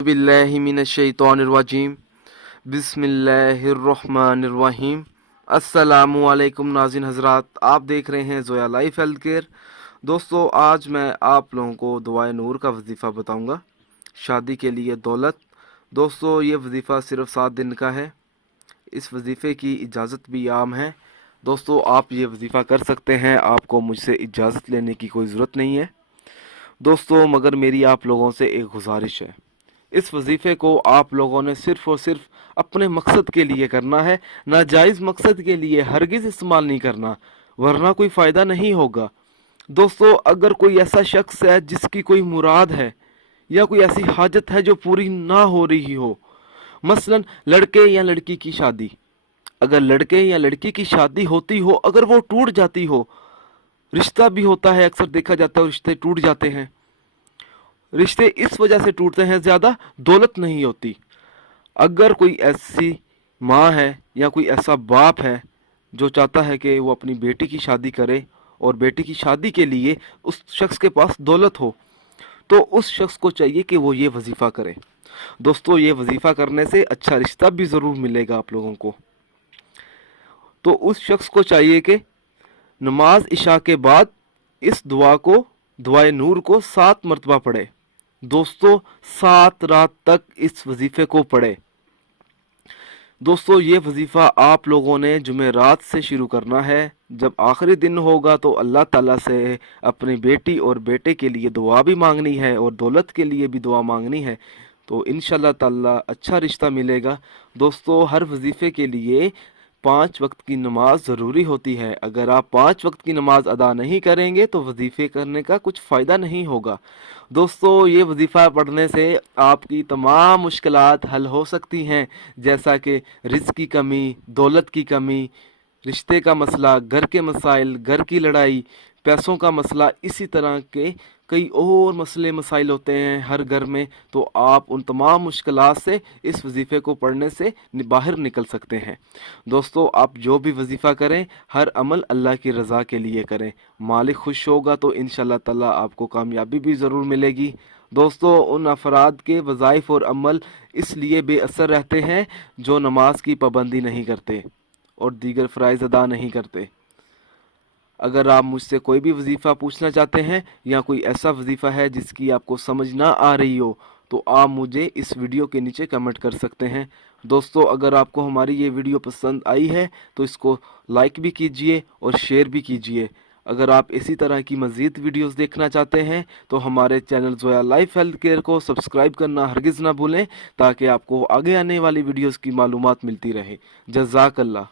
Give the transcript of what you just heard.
बिल्लाहिमिनश्शैतानिर्रजीम बिस्मिल्लाहिर्रहमानिर्रहीम। अस्सलामुअलैकुम नाज़रीन हज़रात, आप देख रहे हैं ज़ोया लाइफ हेल्थ केयर। दोस्तों, आज मैं आप लोगों को दुआए नूर का वजीफ़ा बताऊंगा, शादी के लिए दौलत। दोस्तों, ये वजीफ़ा सिर्फ 7 दिन का है। इस वजीफ़े की इजाज़त भी आम है। दोस्तों, आप ये वजीफ़ा कर सकते हैं, आपको मुझसे इजाज़त लेने की कोई ज़रूरत नहीं है। दोस्तों, मगर मेरी आप लोगों से एक गुजारिश है, इस वजीफ़े को आप लोगों ने सिर्फ़ और सिर्फ अपने मकसद के लिए करना है, नाजायज़ मकसद के लिए हरगिज़ इस्तेमाल नहीं करना, वरना कोई फ़ायदा नहीं होगा। दोस्तों, अगर कोई ऐसा शख्स है जिसकी कोई मुराद है या कोई ऐसी हाजत है जो पूरी ना हो रही हो, मसलन लड़के या लड़की की शादी, अगर लड़के या लड़की की शादी होती हो, अगर वो टूट जाती हो, रिश्ता भी होता है, अक्सर देखा जाता है रिश्ते टूट जाते हैं। रिश्ते इस वजह से टूटते हैं, ज़्यादा दौलत नहीं होती। अगर कोई ऐसी माँ है या कोई ऐसा बाप है जो चाहता है कि वो अपनी बेटी की शादी करे और बेटी की शादी के लिए उस शख्स के पास दौलत हो, तो उस शख्स को चाहिए कि वो ये वजीफ़ा करे। दोस्तों, ये वजीफ़ा करने से अच्छा रिश्ता भी ज़रूर मिलेगा आप लोगों को। तो उस शख्स को चाहिए कि नमाज इशा के बाद इस दुआ को, दुआए नूर को 7 मरतबा पढ़े। दोस्तों, 7 रात तक इस वजीफ़े को पढ़े। दोस्तों, ये वजीफ़ा आप लोगों ने जुमेरात से शुरू करना है। जब आखिरी दिन होगा तो अल्लाह ताला से अपनी बेटी और बेटे के लिए दुआ भी मांगनी है और दौलत के लिए भी दुआ मांगनी है, तो इंशाल्लाह ताला अच्छा रिश्ता मिलेगा। दोस्तों, हर वजीफ़े के लिए 5 वक्त की नमाज ज़रूरी होती है। अगर आप 5 वक्त की नमाज अदा नहीं करेंगे तो वजीफ़े करने का कुछ फ़ायदा नहीं होगा। दोस्तों, ये वजीफ़ा पढ़ने से आपकी तमाम मुश्किलात हल हो सकती हैं, जैसा कि रिज़्क़ की कमी, दौलत की कमी, रिश्ते का मसला, घर के मसाइल, घर की लड़ाई, पैसों का मसला, इसी तरह के कई और मसले मसाइल होते हैं हर घर में। तो आप उन तमाम मुश्किलात से इस वजीफ़े को पढ़ने से बाहर निकल सकते हैं। दोस्तों, आप जो भी वजीफ़ा करें, हर अमल अल्लाह की रज़ा के लिए करें। मालिक खुश होगा तो इंशाल्लाह ताला आपको कामयाबी भी ज़रूर मिलेगी। दोस्तों, उन अफराद के वज़ाइफ और अमल इसलिए बेअसर रहते हैं जो नमाज की पाबंदी नहीं करते और दीगर फ़राइज़ अदा नहीं करते। अगर आप मुझसे कोई भी वजीफ़ा पूछना चाहते हैं या कोई ऐसा वजीफ़ा है जिसकी आपको समझ ना आ रही हो, तो आप मुझे इस वीडियो के नीचे कमेंट कर सकते हैं। दोस्तों, अगर आपको हमारी ये वीडियो पसंद आई है तो इसको लाइक भी कीजिए और शेयर भी कीजिए। अगर आप इसी तरह की मज़ीद वीडियोस देखना चाहते हैं तो हमारे channel Zoya life health care को सब्सक्राइब करना हरगिज़ ना भूलें, ताकि आपको आगे आने वाली वीडियोस की मालूमात मिलती रहे। जज़ाकल्लाह।